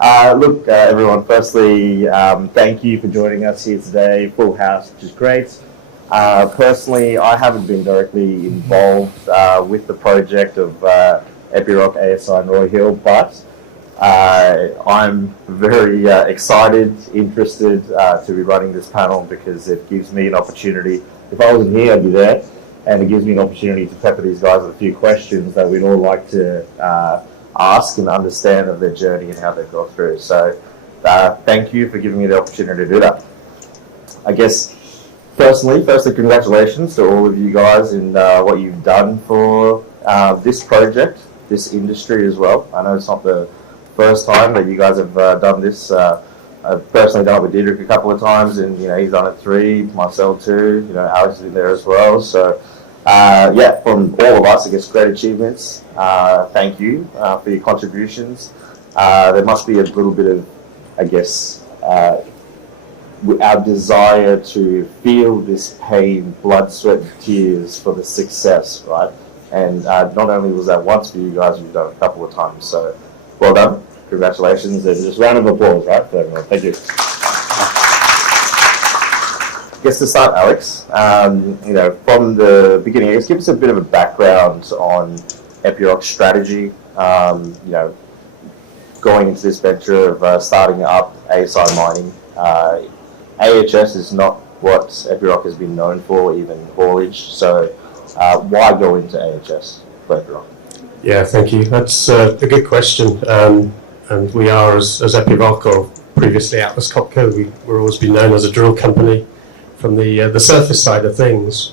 Look, everyone, firstly, thank you for joining us here today. Full house, which is great. Personally, I haven't been directly involved with the project of Epiroc, ASI and Roy Hill, but I'm very excited, interested to be running this panel because it gives me an opportunity. If I wasn't here, I'd be there, and it gives me an opportunity to pepper these guys with a few questions that we'd all like to ask and understand of their journey and how they've gone through. So thank you for giving me the opportunity to do that. I guess firstly, congratulations to all of you guys in what you've done for this project, this industry as well. I know it's not the first time that you guys have done this. I've personally done it with Diederik a couple of times, and he's done it 3, Marcel 2, Alex is in there as well. So yeah, from all of us, I guess, great achievements. Thank you for your contributions. There must be a little bit of, I guess, our desire to feel this pain, blood, sweat, and tears for the success, right? And not only was that once for you guys, you've done it a couple of times. So well done, congratulations, and just a round of applause, right, for everyone. Thank you. I guess to start, Alex, from the beginning, I guess give us a bit of a background on Epiroc's strategy, going into this venture of starting up ASI mining. AHS is not what Epiroc has been known for, even haulage. So why go into AHS for Epiroc? Yeah, thank you. That's a good question. And we are, as Epiroc, or previously Atlas Copco, we're always been known as a drill company from the surface side of things.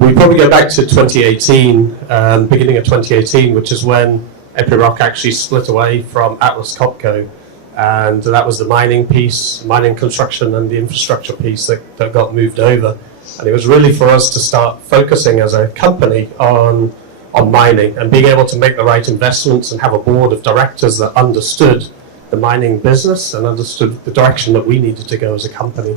We probably go back to 2018, beginning of 2018, which is when Epiroc actually split away from Atlas Copco. And that was the mining piece, mining construction, and the infrastructure piece that got moved over. And it was really for us to start focusing as a company on mining and being able to make the right investments and have a board of directors that understood the mining business and understood the direction that we needed to go as a company.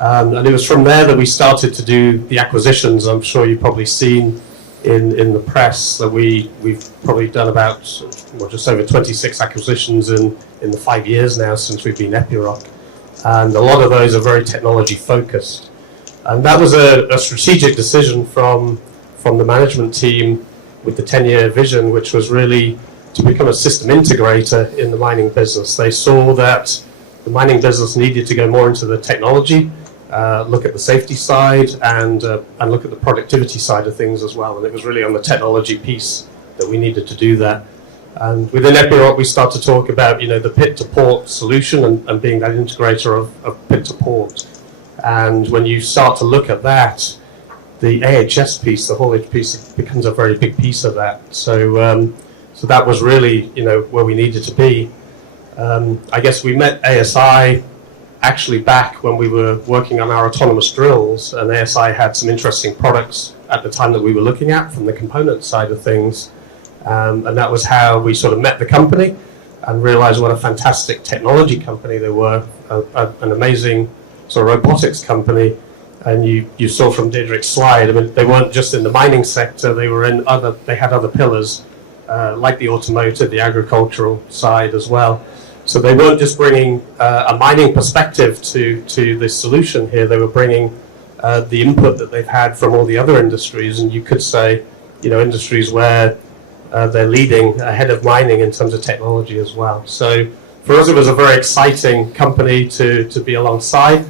And it was from there that we started to do the acquisitions. I'm sure you've probably seen in the press that we've probably done about just over 26 acquisitions in the 5 years now since we've been Epiroc. And a lot of those are very technology focused. And that was a strategic decision from the management team with the 10-year vision, which was really to become a system integrator in the mining business. They saw that the mining business needed to go more into the technology, look at the safety side, and look at the productivity side of things as well. And it was really on the technology piece that we needed to do that. And within Epiroc, we start to talk about the pit-to-port solution and being that integrator of pit-to-port. And when you start to look at that, the AHS piece, the haulage piece, becomes a very big piece of that. So that was really where we needed to be. I guess we met ASI actually back when we were working on our autonomous drills, and ASI had some interesting products at the time that we were looking at from the component side of things. And that was how we sort of met the company and realized what a fantastic technology company they were, an amazing sort of robotics company. And you saw from Diederik's slide, I mean, they weren't just in the mining sector, they had other pillars, like the automotive, the agricultural side as well. So they weren't just bringing a mining perspective to this solution here, they were bringing the input that they've had from all the other industries, and you could say, industries where they're leading ahead of mining in terms of technology as well. So for us, it was a very exciting company to be alongside.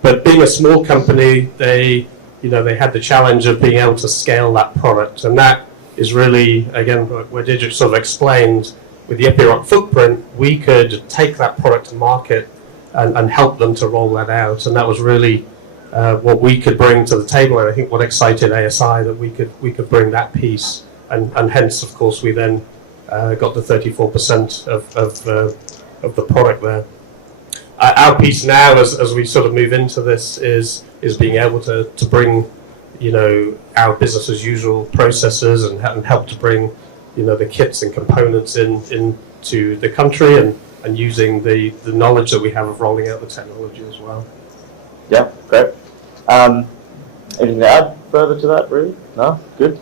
But being a small company, they had the challenge of being able to scale that product, and that is really, again, where Diederik sort of explained, with the Epiroc footprint, we could take that product to market and help them to roll that out, and that was really what we could bring to the table, and I think what excited ASI, that we could bring that piece, and hence, of course, we then got the 34% of the product there. Our piece now, as we sort of move into this, is being able to bring, our business as usual processes and help to bring, the kits and components into the country and using the knowledge that we have of rolling out the technology as well. Yeah, great. Anything to add further to that, really? No? Good?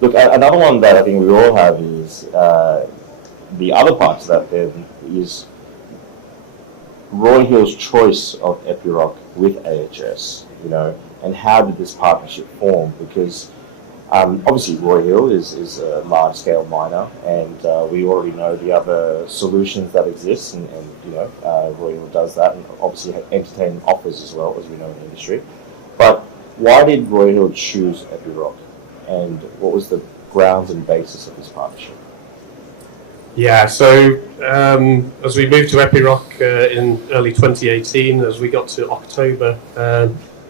Look, another one that I think we all have is is the other part to that then is Roy Hill's choice of Epiroc with AHS, and how did this partnership form? Because obviously Roy Hill is a large-scale miner, and we already know the other solutions that exist, and Roy Hill does that, and obviously entertaining offers as well, as we know in the industry. But why did Roy Hill choose Epiroc, and what was the grounds and basis of this partnership? Yeah, so as we moved to Epiroc in early 2018, as we got to October,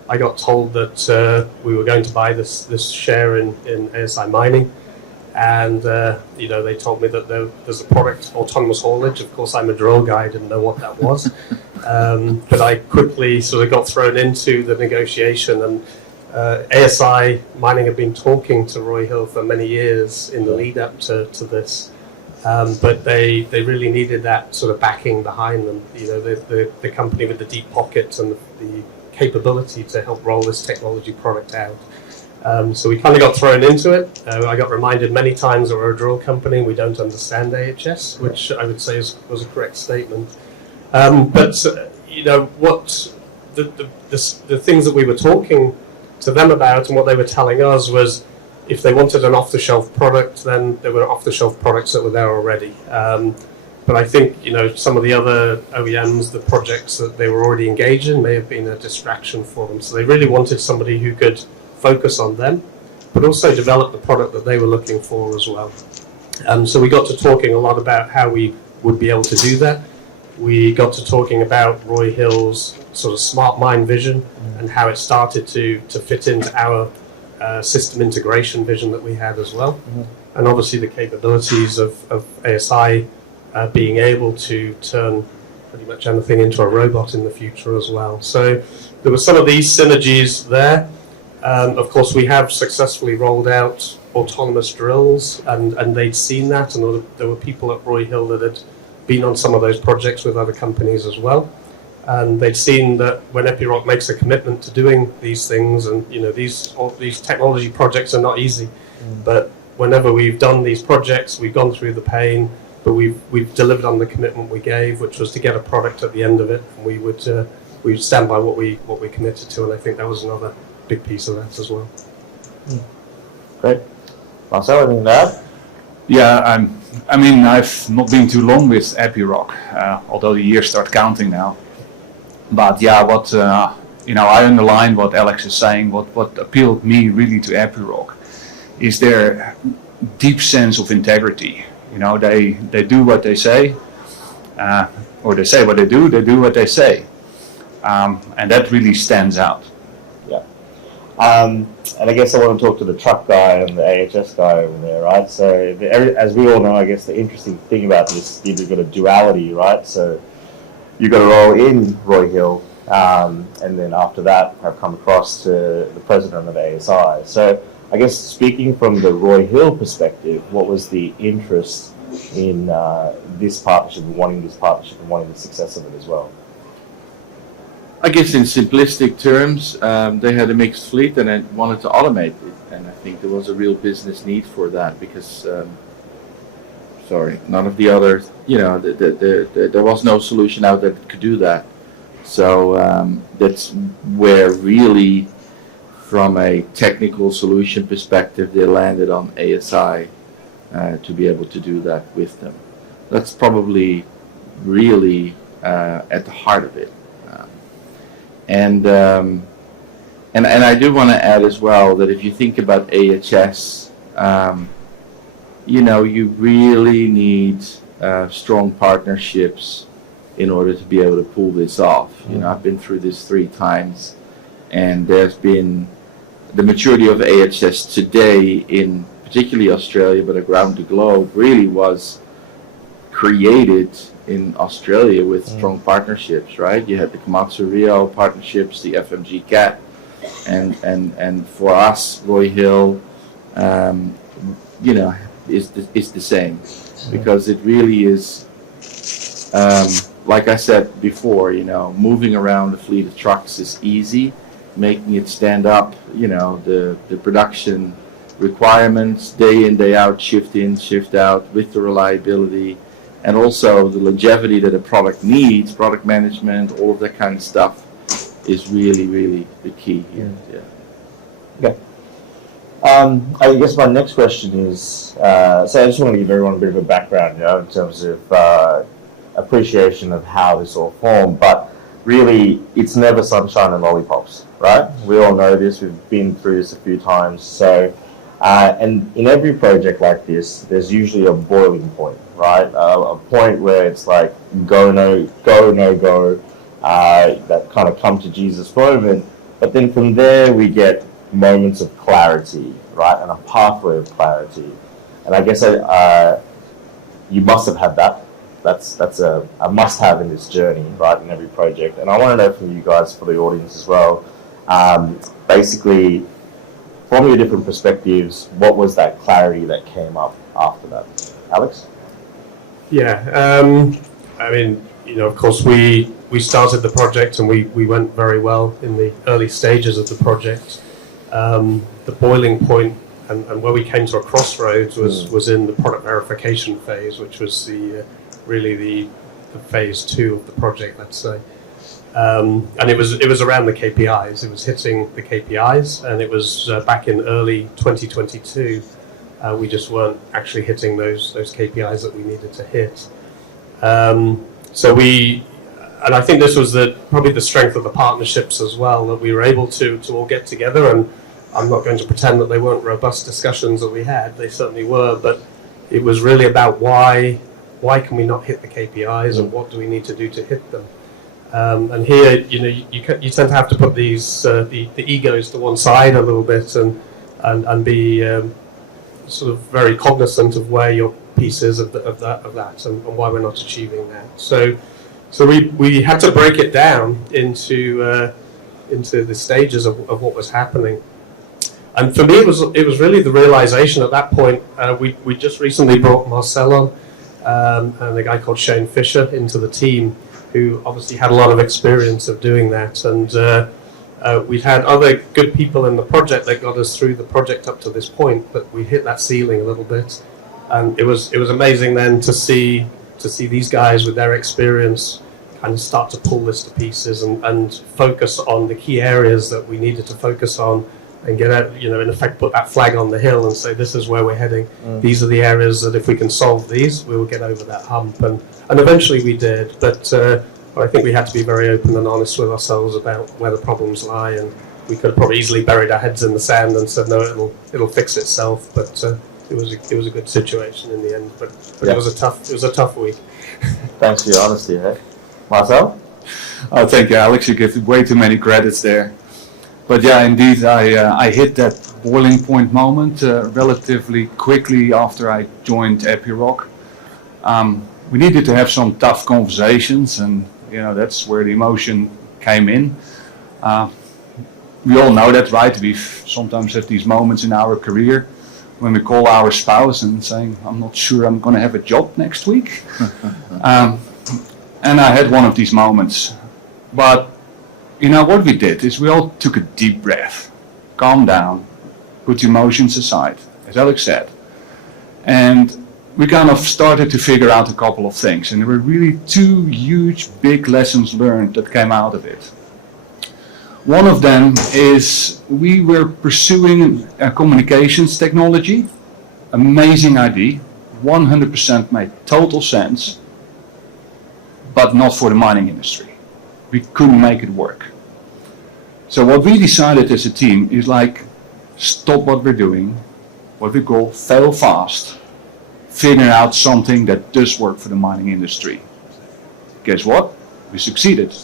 I got told that we were going to buy this share in ASI Mining, and they told me that there's a product, autonomous haulage. Of course, I'm a drill guy, I didn't know what that was, but I quickly sort of got thrown into the negotiation, and ASI Mining had been talking to Roy Hill for many years in the lead up to this. But they really needed that sort of backing behind them, the company with the deep pockets and the capability to help roll this technology product out. So we kind of got thrown into it. I got reminded many times that we're a drill company, we don't understand AHS, which I would say was a correct statement. But what the things that we were talking to them about and what they were telling us was, if they wanted an off-the-shelf product, then there were off-the-shelf products that were there already. But I think, some of the other OEMs, the projects that they were already engaged in may have been a distraction for them. So they really wanted somebody who could focus on them, but also develop the product that they were looking for as well. So we got to talking a lot about how we would be able to do that. We got to talking about Roy Hill's sort of smart mine vision and how it started to fit into our system integration vision that we had as well, and obviously the capabilities of ASI being able to turn pretty much anything into a robot in the future as well. So there were some of these synergies there. Of course, we have successfully rolled out autonomous drills, and they'd seen that, and there were people at Roy Hill that had been on some of those projects with other companies as well. And they'd seen that when Epiroc makes a commitment to doing these things, and these technology projects are not easy, but whenever we've done these projects, we've gone through the pain, but we've delivered on the commitment we gave, which was to get a product at the end of it, and we would stand by what we committed to, and I think that was another big piece of that as well. Great. Marcel, anything to add? Yeah, I've not been too long with Epiroc, although the years start counting now. But yeah, what I underline what Alex is saying. What appealed me really to Epiroc is their deep sense of integrity. They do what they say, or they say what they do. They do what they say, and that really stands out. Yeah. And I guess I want to talk to the truck guy and the AHS guy over there, right? So as we all know, I guess the interesting thing about this, you've got a duality, right? So you've got to roll in Roy Hill, and then after that have come across to the president of ASI. So I guess speaking from the Roy Hill perspective, what was the interest in this partnership, and wanting this partnership and wanting the success of it as well? I guess in simplistic terms, they had a mixed fleet and they wanted to automate it, and I think there was a real business need for that because none of the other, there was no solution out there that could do that. So that's where really, from a technical solution perspective, they landed on ASI to be able to do that with them. That's probably really at the heart of it. And I do want to add as well that if you think about AHS, you really need strong partnerships in order to be able to pull this off. I've been through this 3 times, and there's been the maturity of AHS today in particularly Australia, but around the globe, really was created in Australia with strong partnerships, right? You had the Komatsu Rio partnerships, the FMG CAT, and for us, Roy Hill, is the same, because it really is, like I said before, moving around the fleet of trucks is easy. Making it stand up, the production requirements, day in, day out, shift in, shift out, with the reliability, and also the longevity that a product needs, product management, all of that kind of stuff is really, really the key here. Yeah. I guess my next question is, so I just want to give everyone a bit of a background, in terms of appreciation of how this all formed, but really, it's never sunshine and lollipops, right? We all know this, we've been through this a few times, so, and in every project like this, there's usually a boiling point, right? A point where it's like, go, no go, that kind of come to Jesus moment, but then from there we get moments of clarity, right, and a pathway of clarity. And I guess you must have had that. That's a must-have in this journey, right, in every project. And I want to know from you guys, for the audience as well, basically, from your different perspectives, what was that clarity that came up after that? Alex? Yeah, I mean, of course, we started the project and we went very well in the early stages of the project. The boiling point and where we came to a crossroads was in the product verification phase, which was really the phase 2 of the project, let's say. And it was around the KPIs. It was hitting the KPIs, and it was back in early 2022. We just weren't actually hitting those KPIs that we needed to hit. And I think this was probably the strength of the partnerships as well, that we were able to all get together. And I'm not going to pretend that they weren't robust discussions that we had. They certainly were, but it was really about why can we not hit the KPIs, and what do we need to do to hit them? And here, you tend to have to put these the egos to one side a little bit, and be sort of very cognizant of where your piece is of that, and why we're not achieving that. So we had to break it down into the stages of what was happening. And for me, it was really the realization at that point. We just recently brought Marcel on, and a guy called Shane Fisher into the team, who obviously had a lot of experience of doing that. And we'd had other good people in the project that got us through the project up to this point, but we hit that ceiling a little bit. And it was amazing then to see these guys with their experience kind of start to pull this to pieces and focus on the key areas that we needed to focus on, and get out, in effect, put that flag on the hill and say, this is where we're heading. These are the areas that if we can solve these, we will get over that hump. And eventually we did, but I think we had to be very open and honest with ourselves about where the problems lie, and we could have probably easily buried our heads in the sand and said, no, it'll fix itself. But it was a good situation in the end. But yeah. It was a tough week. Thanks for your honesty, hey? Marcel? Oh, thank you, Alex. You give way too many credits there. But yeah, indeed, I hit that boiling point moment relatively quickly after I joined Epiroc. We needed to have some tough conversations, and that's where the emotion came in. We all know that, right? We sometimes have these moments in our career when we call our spouse and saying, I'm not sure I'm going to have a job next week. And I had one of these moments. But what we did is we all took a deep breath, calm down, put emotions aside, as Alex said. And we kind of started to figure out a couple of things. And there were really 2 huge, big lessons learned that came out of it. One of them is we were pursuing a communications technology, amazing idea, 100% made total sense, but not for the mining industry. We couldn't make it work. So what we decided as a team is stop what we're doing, what we call fail fast, figure out something that does work for the mining industry. Guess what? We succeeded.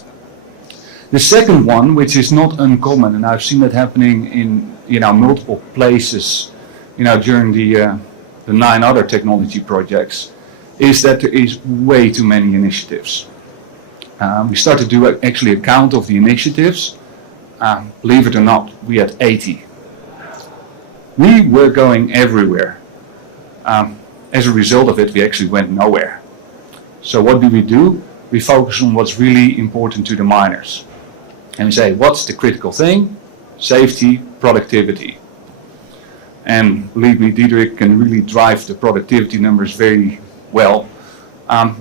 The second one, which is not uncommon, and I've seen it happening in multiple places, during the 9 other technology projects, is that there is way too many initiatives. We started to do actually a count of the initiatives. Believe it or not, we had 80. We were going everywhere. As a result of it, we actually went nowhere. So what do? We focus on what's really important to the miners. And we say, what's the critical thing? Safety, productivity. and believe me, Diederik can really drive the productivity numbers very well.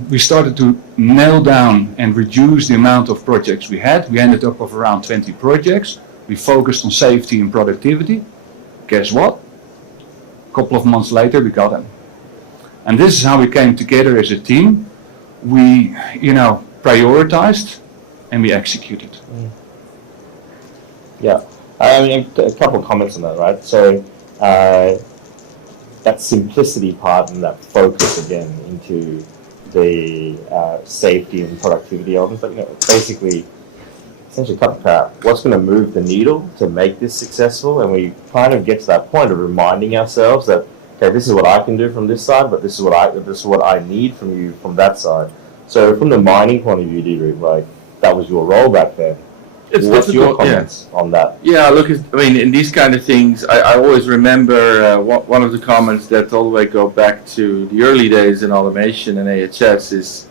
We started to nail down and reduce the amount of projects we had. We ended up with around 20 projects. We focused on safety and productivity. Guess what? A couple of months later, we got them. And this is how we came together as a team. We, prioritized and we executed. Yeah, I mean, a couple of comments on that, right? So that simplicity part and that focus again into the safety and productivity elements, but basically, essentially cut the crap. What's going to move the needle to make this successful? And we kind of get to that point of reminding ourselves that, okay, this is what I can do from this side, but this is what I need from you from that side. So from the mining point of view, Diederik, like that was your role back then. What's your comments on that? Yeah, look, in these kind of things, I always remember one of the comments that all the way go back to the early days in automation and AHS is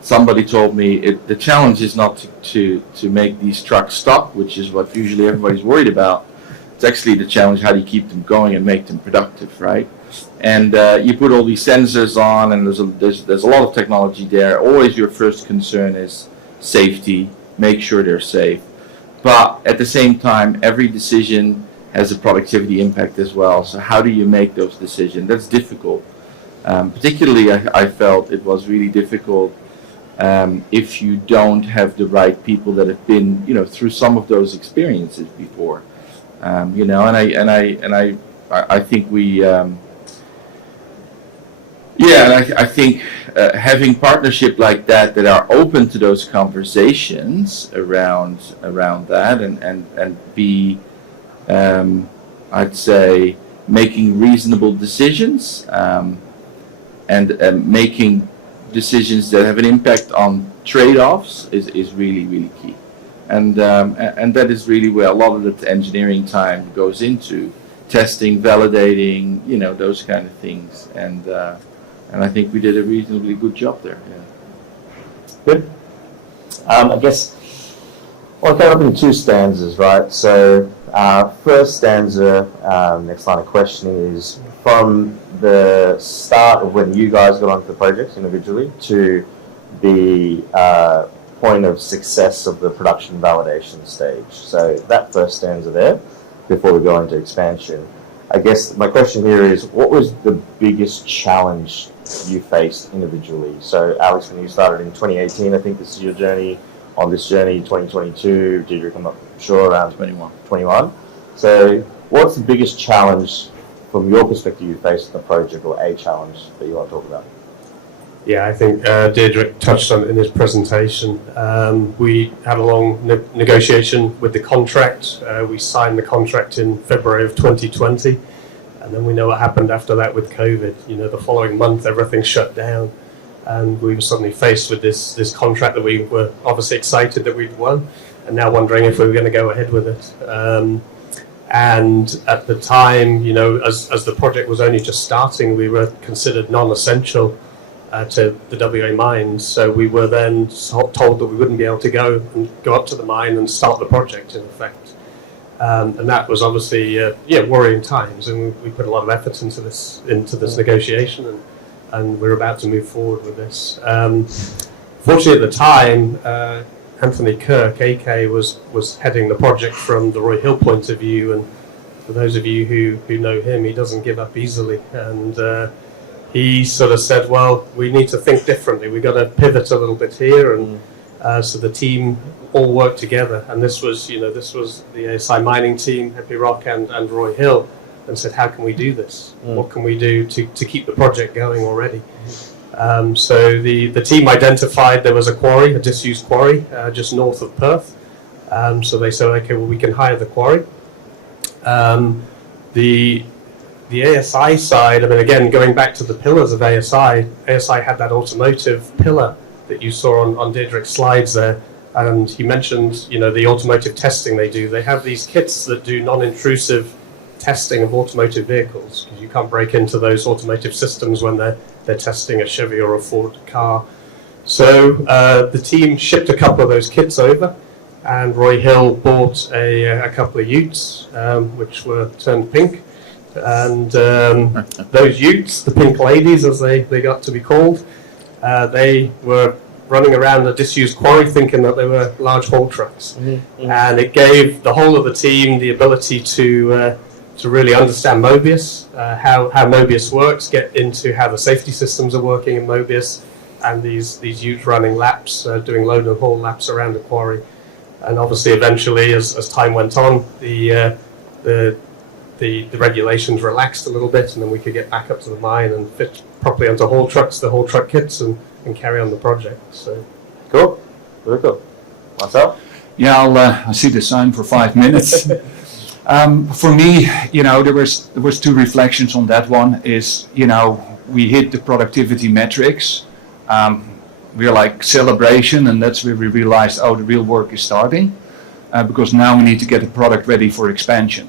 somebody told me the challenge is not to make these trucks stop, which is what usually everybody's worried about. It's actually the challenge, how do you keep them going and make them productive, right? And you put all these sensors on, and there's a lot of technology there. Always your first concern is safety, make sure they're safe. But at the same time, every decision has a productivity impact as well. So how do you make those decisions? That's difficult. Particularly, I felt it was really difficult if you don't have the right people that have been, through some of those experiences before. I think we. I think having partnership like that are open to those conversations around that and be, I'd say, making reasonable decisions and making decisions that have an impact on trade-offs is really, really key. And that is really where a lot of the engineering time goes into testing, validating, those kind of things. And I think we did a reasonably good job there. Yeah. Good. I guess I'll go up in two stanzas, right? So first stanza, next line of questioning is from the start of when you guys got onto the project individually to the point of success of the production validation stage. So that first stanza there, before we go into expansion. I guess my question here is, what was the biggest challenge you faced individually? So Alex, when you started in 2018, I think this is your journey, on this journey 2022, Diederik, I'm not sure, around 21. So what's the biggest challenge from your perspective you faced in the project, or a challenge that you want to talk about? Yeah, I think Diederik touched on it in his presentation. We had a long negotiation with the contract. We signed the contract in February of 2020, and then we know what happened after that with COVID. The following month everything shut down, and we were suddenly faced with this contract that we were obviously excited that we'd won, and now wondering if we were going to go ahead with it. And at the time, as the project was only just starting, we were considered non-essential to the WA mines, so we were then told that we wouldn't be able to go up to the mine and start the project in effect, and that was obviously worrying times, and we put a lot of effort into this negotiation, and we're about to move forward with this. Fortunately, at the time, Anthony Kirk, AK, was heading the project from the Roy Hill point of view, and for those of you who know him, he doesn't give up easily, and he sort of said, well, we need to think differently. We've got to pivot a little bit here. And so the team all worked together. And this was the ASI mining team, Epiroc and Roy Hill, and said, how can we do this? What can we do to keep the project going already? So the team identified there was a quarry, a disused quarry, just north of Perth. So they said, okay, well, we can hire the quarry. The ASI side, again, going back to the pillars of ASI had that automotive pillar that you saw on Diederik's slides there, and he mentioned, the automotive testing they do. They have these kits that do non-intrusive testing of automotive vehicles, because you can't break into those automotive systems when they're testing a Chevy or a Ford car. So the team shipped a couple of those kits over, and Roy Hill bought a couple of utes, which were turned pink. And those utes, the pink ladies as they got to be called, they were running around a disused quarry thinking that they were large haul trucks. And it gave the whole of the team the ability to really understand Mobius, how Mobius works, get into how the safety systems are working in Mobius, and these utes running laps, doing load and haul laps around the quarry. And obviously eventually as time went on, the regulations relaxed a little bit, and then we could get back up to the mine and fit properly onto haul trucks, the haul truck kits, and carry on the project. So Cool. Very cool. Marcel? Yeah, I'll see the sign for 5 minutes. For me, there was two reflections on that one. Is we hit the productivity metrics. We're like celebration, and that's where we realized, the real work is starting, because now we need to get the product ready for expansion,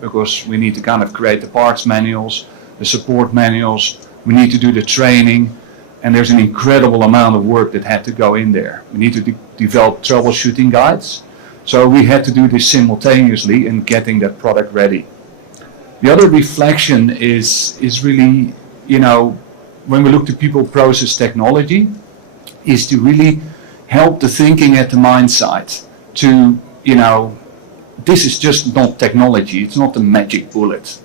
because we need to kind of create the parts manuals, the support manuals. We need to do the training, and there's an incredible amount of work that had to go in there. We need to develop troubleshooting guides. So we had to do this simultaneously in getting that product ready. The other reflection is really, when we look to people, process, technology, is to really help the thinking at the mine site to, this is just not technology, it's not a magic bullet.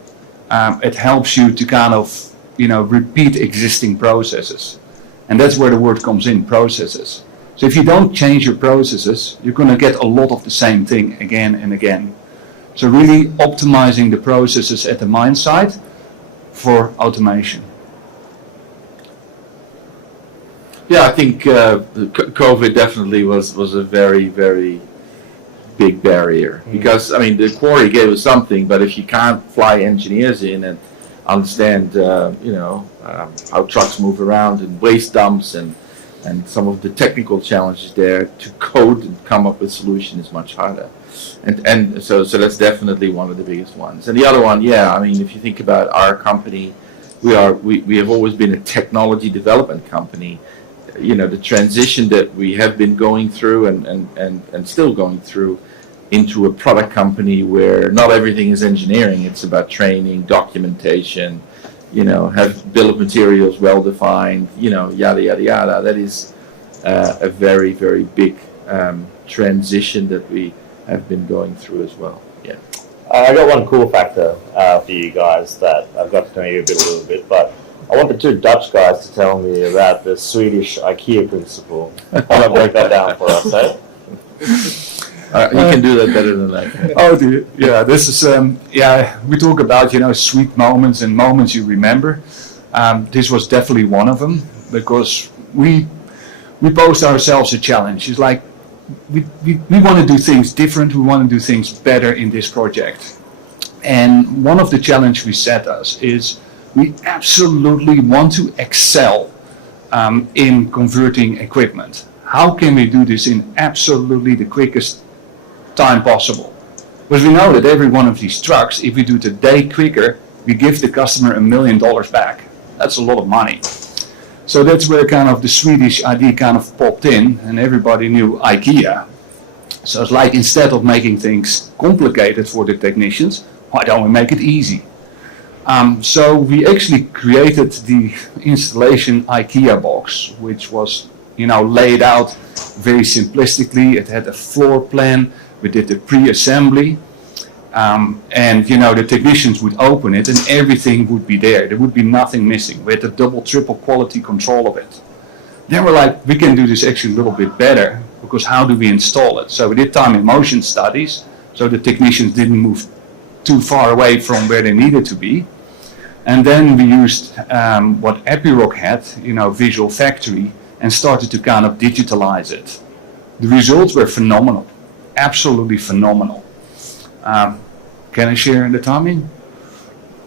It helps you to kind of, repeat existing processes. And that's where the word comes in, processes. So if you don't change your processes, you're going to get a lot of the same thing again and again. So really optimizing the processes at the mine site for automation. Yeah, I think COVID definitely was a very, very big barrier, because the quarry gave us something, but if you can't fly engineers in and understand how trucks move around and waste dumps and some of the technical challenges there, to code and come up with solution is much harder. And so that's definitely one of the biggest ones. And the other one, if you think about our company, we have always been a technology development company. The transition that we have been going through and still going through into a product company where not everything is engineering, it's about training, documentation, have bill of materials well defined, yada yada yada. That is a very, very big transition that we have been going through as well. Yeah. I got one cool factor for you guys that I've got to know you a little bit, but I want the two Dutch guys to tell me about the Swedish IKEA principle. I'm going to break that down for us, eh? You can do that better than that. Oh, dear. Yeah, this is, we talk about, sweet moments and moments you remember. This was definitely one of them, because we posed ourselves a challenge. It's like, we want to do things different, we want to do things better in this project. And one of the challenges we set us is, we absolutely want to excel in converting equipment. How can we do this in absolutely the quickest time possible? Because we know that every one of these trucks, if we do it a day quicker, we give the customer $1 million back. That's a lot of money. So that's where kind of the Swedish idea kind of popped in, and everybody knew IKEA. So it's like, instead of making things complicated for the technicians, why don't we make it easy? So we actually created the installation IKEA box, which was, laid out very simplistically. It had a floor plan. We did the pre-assembly, and the technicians would open it, and everything would be there. There would be nothing missing. We had a double, triple quality control of it. Then we're like, we can do this actually a little bit better, because how do we install it? So we did time and motion studies, so the technicians didn't move too far away from where they needed to be. And then we used what Epiroc had, Visual Factory, and started to kind of digitalize it. The results were phenomenal, absolutely phenomenal. Can I share the timing?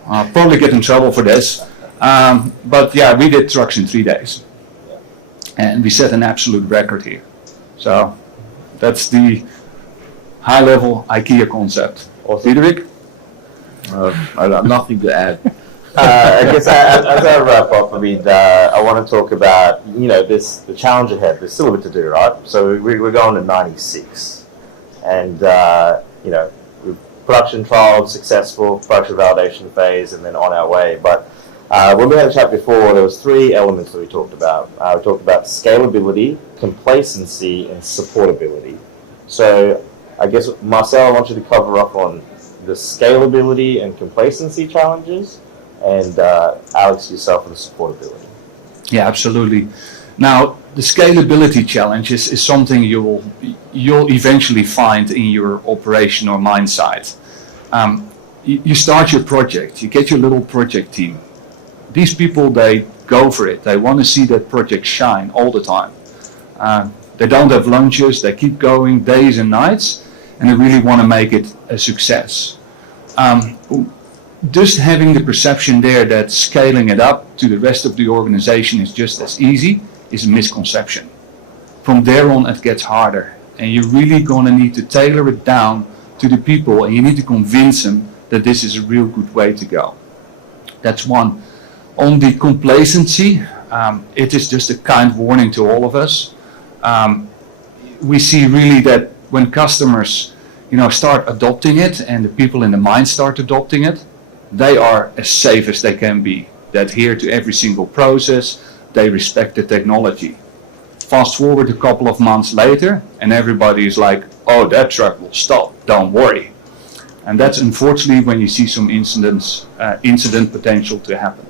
I'll probably get in trouble for this. But yeah, we did trucks in 3 days. And we set an absolute record here. So that's the high-level IKEA concept. Diederik? I have nothing to add. I guess as I wrap up, I want to talk about, the challenge ahead. There's still a bit to do, right? So we're going to 96. And, production trial, successful, production validation phase, and then on our way. But when we had a chat before, there was 3 elements that we talked about. We talked about scalability, complacency, and supportability. So I guess, Marcel, I want you to cover up on the scalability and complacency challenges, and Alex, yourself, on the supportability. Yeah, absolutely. Now, the scalability challenge is something you'll eventually find in your operation or mine site. You start your project, you get your little project team. These people, they go for it. They want to see that project shine all the time. They don't have lunches, they keep going days and nights, and they really want to make it a success. Just having the perception there that scaling it up to the rest of the organization is just as easy is a misconception. From there on, it gets harder, and you're really going to need to tailor it down to the people, and you need to convince them that this is a real good way to go. That's one. On the complacency, it is just a kind warning to all of us. We see really that when customers, start adopting it, and the people in the mine start adopting it, they are as safe as they can be. They adhere to every single process. They respect the technology. Fast forward a couple of months later, and everybody is like, oh, that truck will stop, don't worry. And that's unfortunately when you see some incident potential to happen.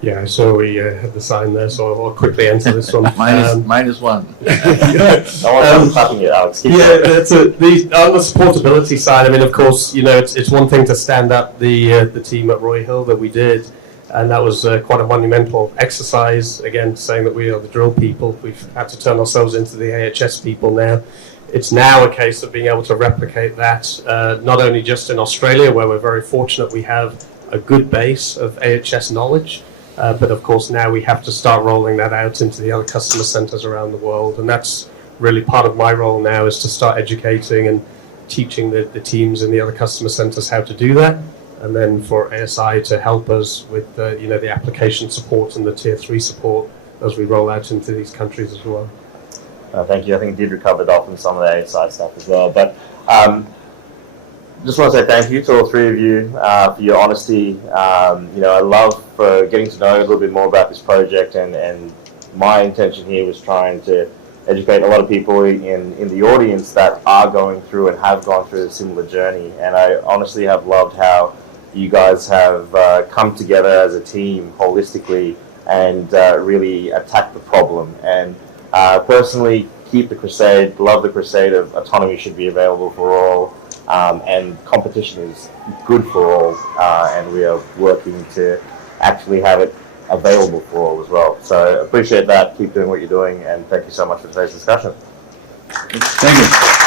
Yeah, so we have the sign there, so I'll quickly answer this one. minus 1. I want to clapping you, Alex. Keep Yeah, going. on the supportability side, I mean, of course, it's one thing to stand up the team at Roy Hill that we did, and that was quite a monumental exercise. Again, saying that we are the drill people, we've had to turn ourselves into the AHS people now. It's now a case of being able to replicate that, not only just in Australia, where we're very fortunate we have a good base of AHS knowledge, but of course now we have to start rolling that out into the other customer centres around the world, and that's really part of my role now, is to start educating and teaching the teams in the other customer centres how to do that, and then for ASI to help us with the application support and the tier 3 support as we roll out into these countries as well. Thank you. I think Diederik covered off on some of the ASI stuff as well. But just want to say thank you to all 3 of you for your honesty. I love getting to know a little bit more about this project, and my intention here was trying to educate a lot of people in the audience that are going through and have gone through a similar journey. And I honestly have loved how you guys have come together as a team holistically and really attack the problem. And personally, keep the crusade, love the crusade of autonomy should be available for all, and competition is good for all, and we are working to actually have it available for all as well. So appreciate that, keep doing what you're doing, and thank you so much for today's discussion. Thank you.